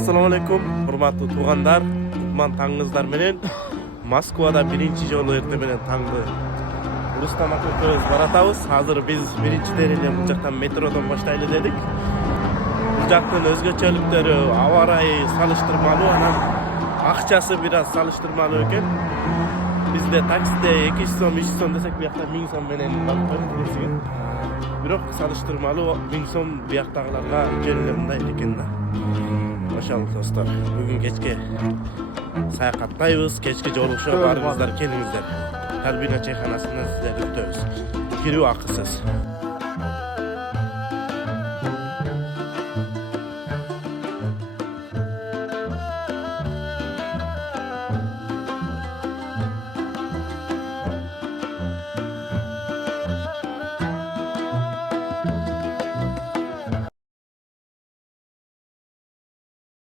Assalamu alaikum, hurmatly tuğanlar. Kutman tаңыңыздар менен Москвада биринчи жолу эрте менен таңды Рустам ака экөөбүз баратабыз. Азыр биз биринчиден эле бул жактан метродон баштайлы дедик. Бул жактын өзгөчөлүктөрү, аба ырайы салыштырмалуу, анан акчасы бир аз салыштырмалуу экен. Бизде таксиде 200 сом, 300 сом десек, биякта 1000 сом менен барып курсуга. Бирок салыштырмалуу 1000 сом бияктагыларга жөн мындай экен да. Ошол достор, бүгүн кечке саякаттайбыз, кечки жолугушуу барыңыздар, келиңиздер. Карбина чайханасынан сиздерди күтөбүз. Кирүү акысыз.